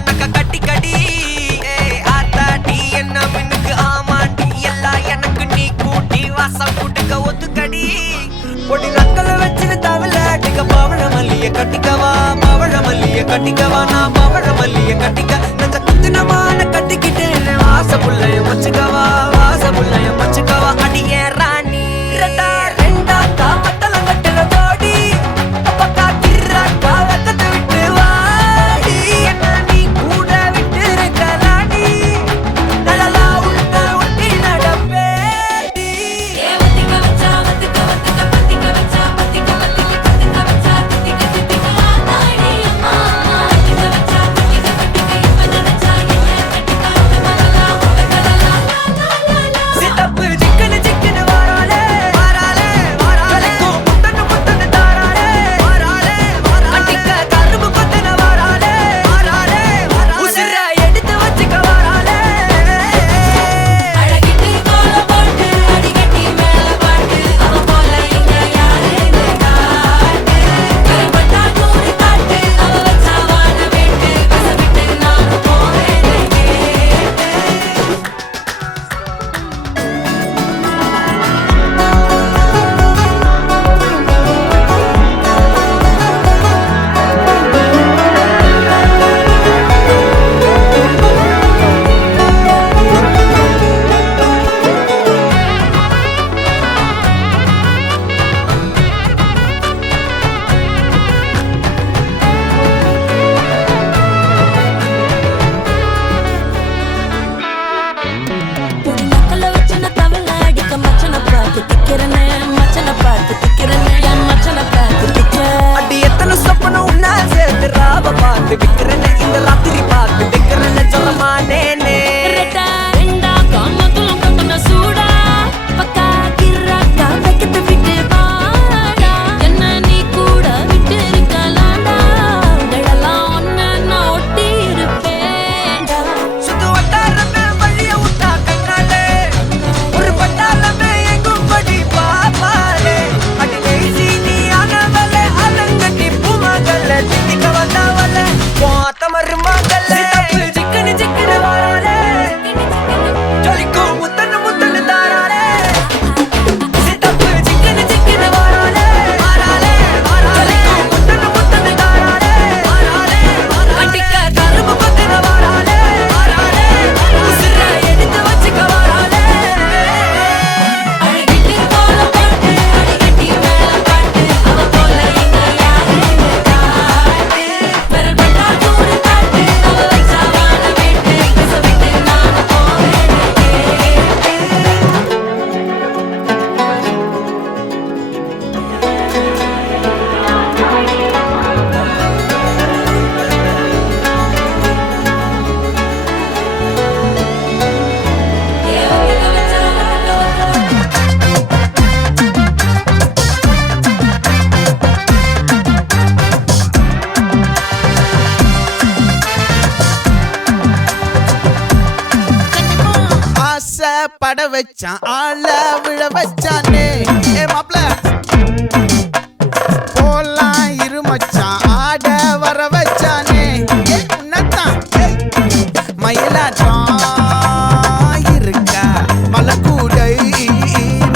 சொன்னக்க கட்டி கடி ஆத்தாடி என்ன மின்னுக்கு ஆமாண்டி எல்லாம் எனக்கு நீ கூட்டி வாசம் கூட்டுக்க ஒத்துக்கடி பொடி நக்கல வச்சிரு தவில அடிக்க பவழ மல்லிய கட்டிக்கவா பவழ மல்லிய கட்டிக்கவா நான் பவழ மல்லிய கட்டிக்க நெஞ்ச குத்துனமான கட்டிக்கிட்டு வாச புள்ளைய வச்சுக்கவா வாச புள்ளைய வச்சுக்கவா அடியே ராணி ரெண்டா காமத்தல கட்டுற தோடி பக்கா கிராக்கா வெக்கத்தை விட்டு வாடி என்ன நீ கூட விட்டு இருக்கலாடி நலலா உள்ள ஒட்டி நடப்பேடி வத்திக்க வச்சா வத்திக்க வத்திக்க பத்திக்க வச்சா பத்திக்க வத்திக்க பத்திக்க வச்சா திக்க திக்க ஆதாடி அம்மா வத்திக்க வச்சா பத்திக்க பத்திக்க இப்ப நினைச்சா என்ன கட்டிக்கா மலலா உலகலலா சித்தப்பு சிக்கன சிக்கன வாராலே வாராலே வாராலே முத்தன முத்தன தாராலே வாராலே வாராலே அடிக்க கரும்பு கொத்தன வாராலே வாராலே வாராலே உசிர எடுத்து வச்சுக்க வாராலே அழகிட்டு கோல போட்டு அடிகட்டி மேல பாட்டு அவ போல இங்க யாருன்னு காட்டு கருப்பட்டா நூறு காட்டு அவ வச்சா வாழ வேட்டு கசவிட்டு நானும் போவேன் புடி நக்கல வச்சன தவள அடிக்க மச்சன பார்த்து திக்கிறனே மச்சன பார்த்து திக்கிறனே என் மச்சன பார்த்து திக்கிற அடி எத்தனை சொப்பனம் உன்னா சேர்த்து ராவ பார்த்து விக்கிறேன்னு இந்த ராத்திரி பார்த்து விக்கிறேன்னு சொல்லமானேனே ரெட்டா ரெண்டா காமத்துலம் கட்டன சூடா பக்கா கிராக்கா வைக்கத்து விட்டு வாடா என்ன நீ கூட விட்டு இருக்கலாம்டா நிழலாம் ஒன்ன நான் ஒட்டி இருப்பேன்டா சுத்து வட்டாரமே வழிய விட்டா கண்ணாலே ஒரு பட்டாளமே எங்கும் படி பாப்பாலே அடி பேசி நீ ஆனவளே அலங்கட்டி பூமகள திட்டிக்க வந்தவளே போத்த மருமகளே சித்தப்பு சிக்கனு சிக்கனு வாராலே ஜொலிக்கும் முத்தன்னு முத்தன்னு தாராலே சித்தப்பு சிக்கனு சிக்கனு வாராலே வாராலே வாராலே ஜொலிக்கும் முத்தன்னு முத்தன்னு தாராலே வாராலே வாராலே அடிக்க கரும்பு கொத்தன வாராலே வாராலே உசிர எடுத்து வச்சுக்க வாராலே அழகிட்டு கோல போட்டு அடிகட்டி மேல பாட்டு அவ போல இங்க யாருன்னு காட்டு பெரும்பட்டா நூறு காட்டு அவ வச்சா வாழ வேட்டு கசவிட்டு நானும் போவேன் ஆசை பட வச்சான் ஆள விழ வச்சானே ஏ மாப்ள போலாம் இரு மச்சான் ஆட வர வச்சானே ஏ உன்னதான் மயிலாட்டம் இருக்கா மலக்கூடை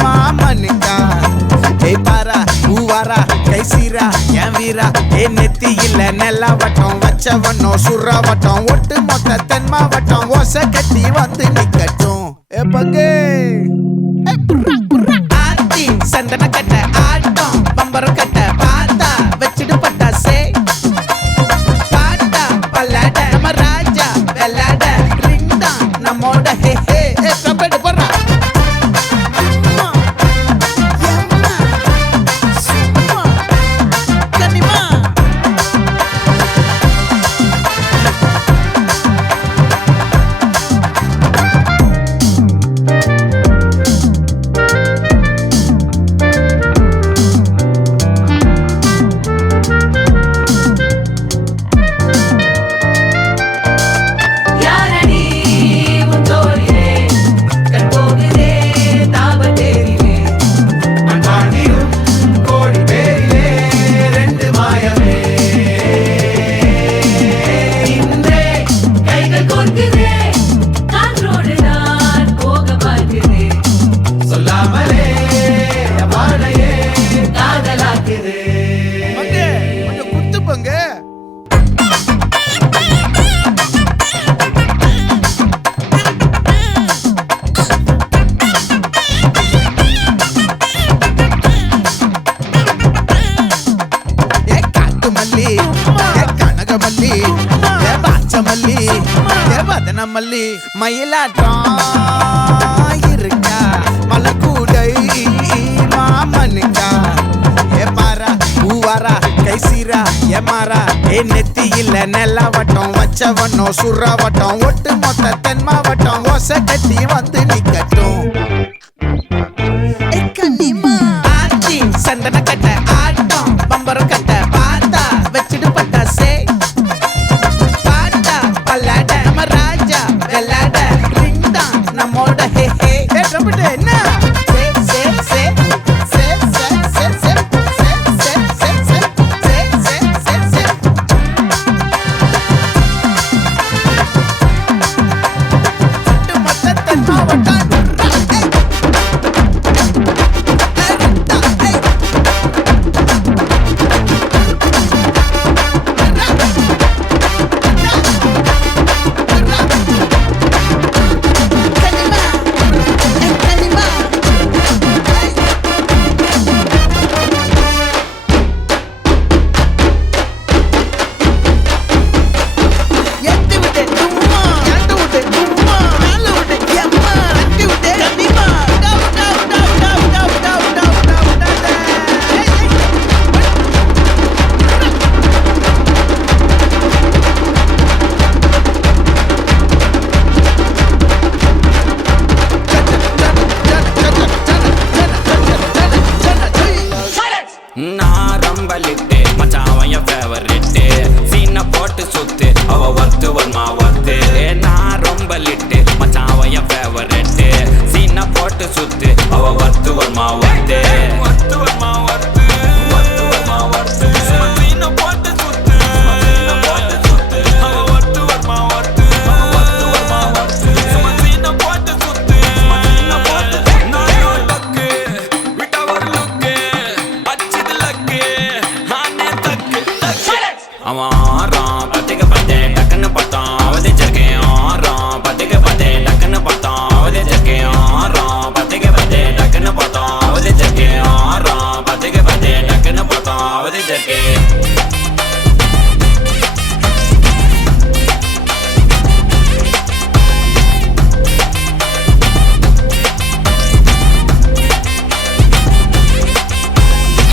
மாமனுக்கா ஏய் பாரா பூவாரா கைசீரா என் வீரா ஏ நெத்தி இல்ல நெல்லாவட்டம் வச்சவனும் சுறாவட்டம் ஒட்டு மொத்த தென் மாவட்டம் ஓசை கட்டி வந்து நிக்கட்டும் ஏ பங்கே ஆத்தி சந்தன கட்ட ஆட்டம் பம்பரம் கட்ட பார்த்தா வச்சிடு பட்டாசே பாட்டா பல்லாட நம்ம ராஜா வெள்ளாட ரிங் தான் நம்மோட ஹே ஹே கபடி போடுறா அம்மா, எம்மா, சும்மா, கனிமா. பாச்சமல்லி பதனமல்லி மயிலாட்டம் இருக்கா மலக்கூடை மாமனுக்கா ஏ பாரா பூவாரா கைசீரா ஏ மாறா ஏ நெத்தி இல்ல நெல்லவட்டம் வச்சவனோ சுறவட்டம் ஒட்டு மொத்த தென் மாவட்டம் ஓசை கட்டி வந்து நிக்கட்டும் ஆச்சி சந்தன கட்ட ஆட்டம் பம்பரம் கட்ட பார்த்தா வச்சிடு பட்டாசே பாட்டா பல்லாட நம்ம ராஜா வெள்ளாட ரிங் தான் நம்மோட ஹே ஹே ட்ரம்பட் என்ன சே சே சே சே சே சே சே சே சே சே சே சே சே சே சட்டு மொத்த தென் மாவட்டம் நான் ரொம்ப லிட்டு மச்சான் என் ஃபேவரெட்டு சீனை போட்டு சுத்து அவ ஒர்த்து வருமா ஒர்த்து நான் ரொம்ப லிட்டு மச்சான் என் ஃபேவரெட்டு சீனை போட்டு சுத்து அவ ஒர்த்து வருமா ஒர்த்து ஒர்த்து வருமா ஒர்த்து ஒர்த்து வருமா ஒர்த்து சீனை போட்டு சுத்து சீனை போட்டு சுத்து அவ ஒர்த்து வருமா ஒர்த்து ஒர்த்து வருமா ஒர்த்து சீனை போட்டு சுத்து சீனை போட்டு நான் டக்கு விட்டா ஒரு லுக்கு அச்சிது லக்கு ஆனே தக்கு அவன் ஆறான் பத்துக்கு பத்து டக்குன்னு பார்த்தான் அவதிச்சிருக்கேன் ஆறான் பத்துக்கு பத்து டக்குன்னு பார்த்தான் அவதிச்சிருக்கேன் ஆறான் பத்துக்கு பத்து டக்குன்னு பார்த்தான் அவதிச்சிருக்கேன் ஆறான் பத்துக்கு பத்து டக்குன்னு பார்த்தான் அவதிச்சிருக்கேன்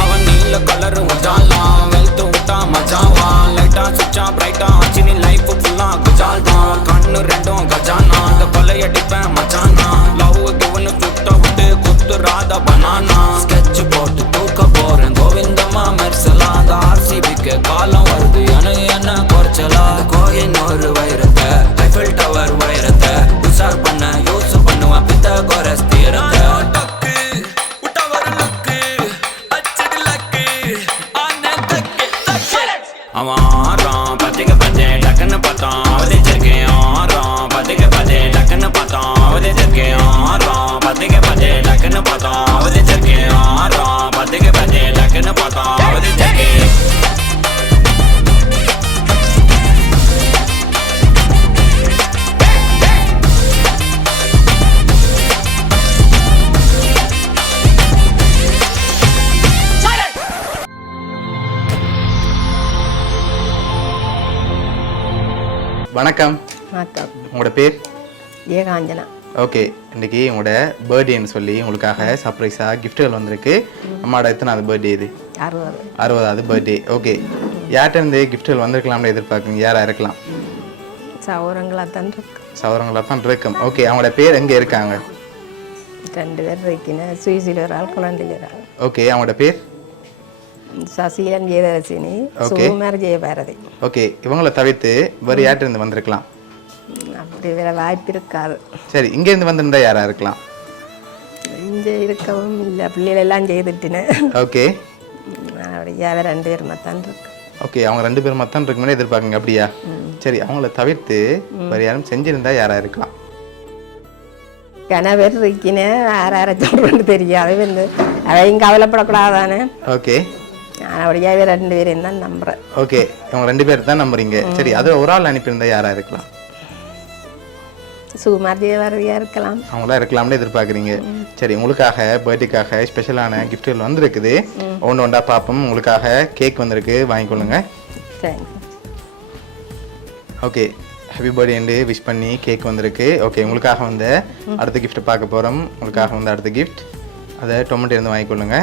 அவன் நீல கலரு மஜாலாம் வெல்த்து விட்டா மஜாவா லைட்டா சுச்சா பிரைட்டா ஆச்சினி லைஃப் ஃபுல்லா குஜால் தான் கண்ணு ரெண்டும் கஜானா அந்த கொலையடிப்பேன் மச்சானா லவ் கிவனு சுட்ட விட்டு குத்துறாத பனானா ஸ்கெட்ச் போட்டு தூக்க போறேன் கோவிந்தம்மா மெர்சலா அந்த ஆர்சிபிக்கு காலம் வருது என்ன குறைச்சலா கோயின் ஒரு வைரத்தை ஐஃபில் டவர் வைரத்தை உஷார் பண்ண யூஸ் பண்ணுவேன் பித்த கோரஸ் தீரத்தை அவன் ஆறான் பத்துக்கு பத்து டக்குன்னு பார்த்தான் அவதிச்சிருக்கேன் ஆறான் பத்துக்கு பத்து டக்குன்னு பார்த்தான் அவதிச்சிருக்கேன் ஆறான் பத்துக்கு பத்து டக்குன்னு பார்த்தான் அவதிச்சிருக்கேன் ஆறான் பத்துக்கு பத்து டக்குன்னு பார்த்தான் அவதிச்சிருக்கேன் வணக்கம். வணக்கம். உங்களோட பேர்? ஏகாஞ்சனா. ஓகே, இன்னைக்கு உங்களோட பர்த்டேன்னு சொல்லி உங்களுக்காக சர்ப்ரைஸாக கிஃப்ட்டுகள் வந்திருக்கு. அம்மாவோட எத்தனாவது பர்த்டே இது? 60வது பர்த்டே. ஓகே, யார்கிட்ட இருந்து கிஃப்ட்டுகள் வந்திருக்கலாம்னு எதிர்பார்க்குறீங்க? யாராக இருக்கலாம்? சௌரங்களாக தான் இருக்கு. சௌரங்களாக தான் இருக்கும். ஓகே, அவங்களோட பேர் எங்கே இருக்காங்க? 2 பேர் இருக்கணும். சுவிசில் ஒரு ஆள், குழந்தையில் ஒரு ஆள். ஓகே, அவங்களோட பேர்? சசிகலன் ஜெயதர்சினி, சுகுமார் ஜெயபாரதி. ஓகே, இவங்களை தவிர்த்து வேறு யார்கிட்ட இருந்து வந்திருக்கலாம்? அப்படி வேற வாய்ப்பு இருக்காது. சரி, இங்கேருந்து வந்திருந்தா யாராக இருக்கலாம்? இங்கே இருக்கவும் இல்லை, பிள்ளைகள் எல்லாம் செய்துட்டுன்னு. ஓகே, அப்படியா 2 பேர் மத்தான் இருக்கு. ஓகே, அவங்க 2 பேர் மத்தான் இருக்குன்னு எதிர்பார்க்குங்க. அப்படியா? சரி, அவங்கள தவிர்த்து வேறு யாரும் செஞ்சிருந்தா யாராக இருக்கலாம்? கணவர் இருக்கேன்னு யாரை சொல்றேன்னு தெரியாது. வந்து அவையும் கவலைப்படக்கூடாதானே. ஓகே, நான் அப்படியாவே 2 பேரையும் தான் நம்புறேன். ஓகே, இவங்க 2 பேர் தான் நம்புறீங்க. சரி, அது ஒரு ஆள் அனுப்பியிருந்தா யாரா இருக்கலாம்? சுகுமார் ஜெயபாரதியா இருக்கலாம். அவங்களா இருக்கலாம்னு எதிர்பார்க்குறீங்க. சரி, உங்களுக்காக பர்த்டேக்காக ஸ்பெஷலான கிஃப்ட்டுகள் வந்திருக்குது. ஒன்று ஒன்றா பார்ப்போம். உங்களுக்காக கேக் வந்திருக்கு, வாங்கிக்கொள்ளுங்க. Thank you. Okay happy birthday wish பண்ணி கேக் வந்திருக்கு. ஓகே உங்களுக்காக வந்து அடுத்த கிஃப்ட் பார்க்க போகிறோம். உங்களுக்காக வந்து அடுத்த கிஃப்ட் அதை டொமேட்டோ இருந்து வாங்கிக்கொள்ளுங்க.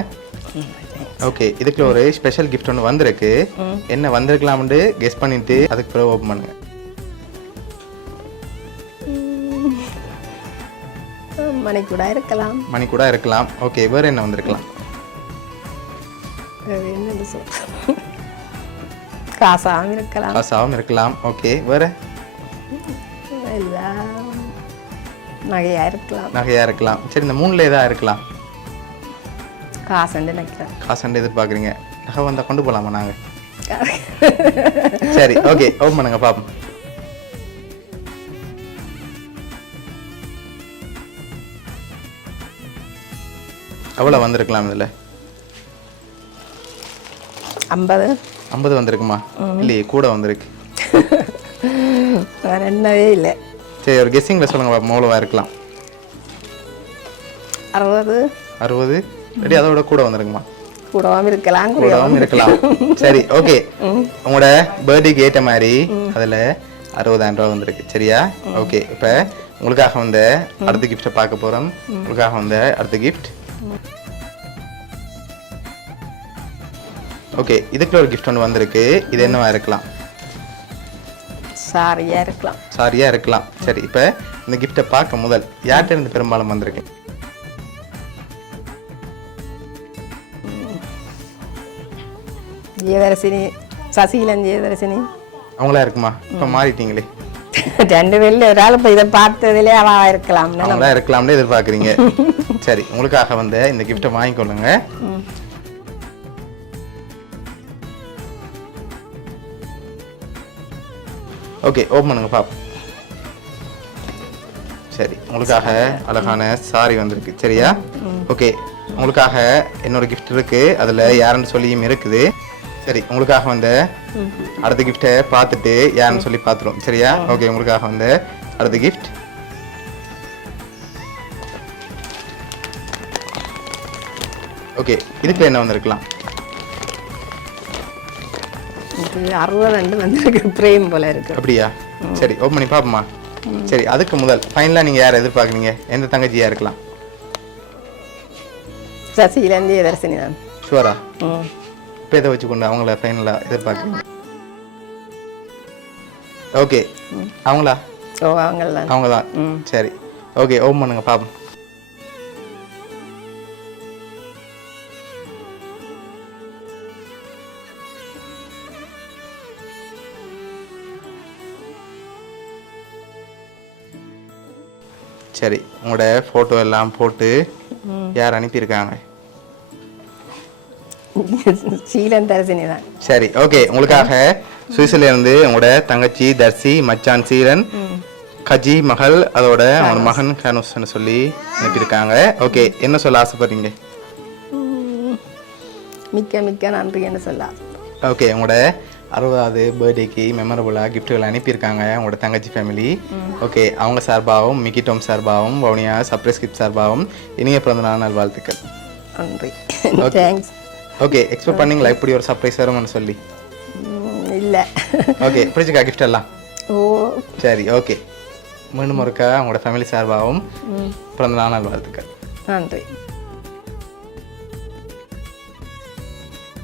ஓகே இதுக்குள்ள ஒரு ஸ்பெஷல் கிஃப்ட் ஒன்று வந்திருக்கு. என்ன வந்திருக்கலாம்னு கெஸ் பண்ணிட்டு அதுக்கு பிறகு ஓப்பன் பண்ணுங்க. மணி கூட இருக்கலாம். மணி கூட இருக்கலாம். ஓகே வேற என்ன வந்திருக்கலாம்? என்னது சொல் காசாகவும் இருக்கலாம். காசாகவும் இருக்கலாம். ஓகே வேற எல்லாம் நகையா இருக்கலாம். நகையா இருக்கலாம். சரி இந்த மூணுல ஏதா இருக்கலாம்? காசுன்னு நினைக்கிறேன். காசுன்னு எதிர்பார்க்குறீங்க. நகை வந்தால் கொண்டு போகலாமா நாங்கள்? சரி ஓகே ஓப்பன் பண்ணுங்க பாப்போம். எவ்வளோ வந்திருக்கலாம் இதில்? 50 வந்திருக்குமா? இல்லையே கூட வந்திருக்கு. வேற என்னவே இல்லை. சரி ஒரு கெஸ்ஸிங்கில் சொல்லுங்க பாப்போம் எவ்வளோவா இருக்கலாம்? 60 ரெடி அதோட கூட வந்திருக்குமா? கூடவும் இருக்கலாம் கூடவும் இருக்கலாம். சரி ஓகே உங்களோட பர்த்டேக்கு ஏற்ற மாதிரி அதில் 60,000 ரூபா வந்திருக்கு. சரியா? ஓகே இப்போ உங்களுக்காக வந்து அடுத்த கிஃப்ட்டை பார்க்க போகிறோம். உங்களுக்காக வந்து அடுத்த கிஃப்ட். ஓகே இதுக்குள்ள ஒரு கிஃப்ட் ஒன்று வந்திருக்கு. இது என்னவா இருக்கலாம்? சாரியா இருக்கலாம். சாரியா இருக்கலாம். சரி இப்போ இந்த கிஃப்ட்டை பார்க்க முதல் யார்கிட்ட இருந்து பெரும்பாலும் வந்திருக்கு? ஜெயதர்சினி, சசிகலன் ஜெயதர்சினி. அவங்களா இருக்குமா? இப்போ மாறிட்டீங்களே. 2 பேர்ல ஒரு ஆள் இப்போ இதை பார்த்ததுலே அவ இருக்கலாம். அவங்களா இருக்கலாம்னு எதிர்பார்க்குறீங்க. சரி உங்களுக்காக வந்து இந்த கிஃப்ட்டை வாங்கிக்கொள்ளுங்க. ஓகே ஓப்பன் பண்ணுங்க பாப்போம். சரி உங்களுக்காக அழகான சாரி வந்திருக்கு. சரியா? ஓகே உங்களுக்காக இன்னொரு கிஃப்ட் இருக்கு. அதில் யாருன்னு சொல்லியும் இருக்குது. சரி உங்களுக்காக வந்து அடுத்த கிஃப்டை பார்த்துட்டு யாருன்னு சொல்லி பார்த்துருவோம். சரியா? ஓகே உங்களுக்காக வந்து அடுத்த கிஃப்ட். ஓகே இதுக்கு என்ன வந்திருக்கலாம்? 62 வந்திருக்கு. பிரேம் போல இருக்கு. அப்படியா? சரி ஓப்பன் பண்ணி பார்ப்போமா? சரி அதுக்கு முதல் ஃபைனலாக நீங்கள் யாரை எதிர்பார்க்குறீங்க? எந்த தங்கச்சியாக இருக்கலாம்? சசிகலன் ஜெயதர்சினி தான். ஷுவரா? இப்போ இதை வச்சுக்கொண்டு அவங்கள ஃபைனலாக எதிர்பார்க்குறீங்க? ஓகே அவங்களா? ஓ அவங்கள்தான். அவங்க தான். சரி ஓகே ஓப்பன் பண்ணுங்க பாப்போம். சரி உங்களோட ஃபோட்டோ எல்லாம் போட்டு யார் அனுப்பியிருக்காங்க? சீலன் தர்சினி தான். சரி ஓகே உங்களுக்காக சுவிஸ்லேருந்து உங்களோட தங்கச்சி தர்சி, மச்சான் சீலன், கஜி மகள், அதோட அவனோட மகன் ஹனுஸ்ன்னு சொல்லி அனுப்பியிருக்காங்க. ஓகே என்ன சொல்ல ஆசைப்படுறீங்க? மிக்க மிக்க நன்றின்னு சொல்ல. ஓகே உங்களோட 60வது பர்த்டேக்கு மெமரபுளாக கிஃப்ட்டுகள் அனுப்பியிருக்காங்க உங்களோட தங்கச்சி ஃபேமிலி. ஓகே அவங்க சார்பாகவும் மிக்கி டோம் சார்பாகவும் வவுனியா சர்ப்ரைஸ் கிஃப்ட் சார்பாகவும் இனிய பிறந்தநாள் நல்வாழ்த்துக்கள். நன்றி. தேங்க்ஸ். ஓகே எக்ஸ்பெக்ட் பண்ணீங்களா இப்படி ஒரு சர்ப்ரைஸ் வரும்னு சொல்லி? இல்லை. ஓகே பிடிச்சிக்கா கிஃப்ட் எல்லாம்? ஓ சரி ஓகே மீண்டும் ஒருக்கா உங்களோட ஃபேமிலி சார்பாகவும் பிறந்தநாள் நல்வாழ்த்துக்கள். நன்றி.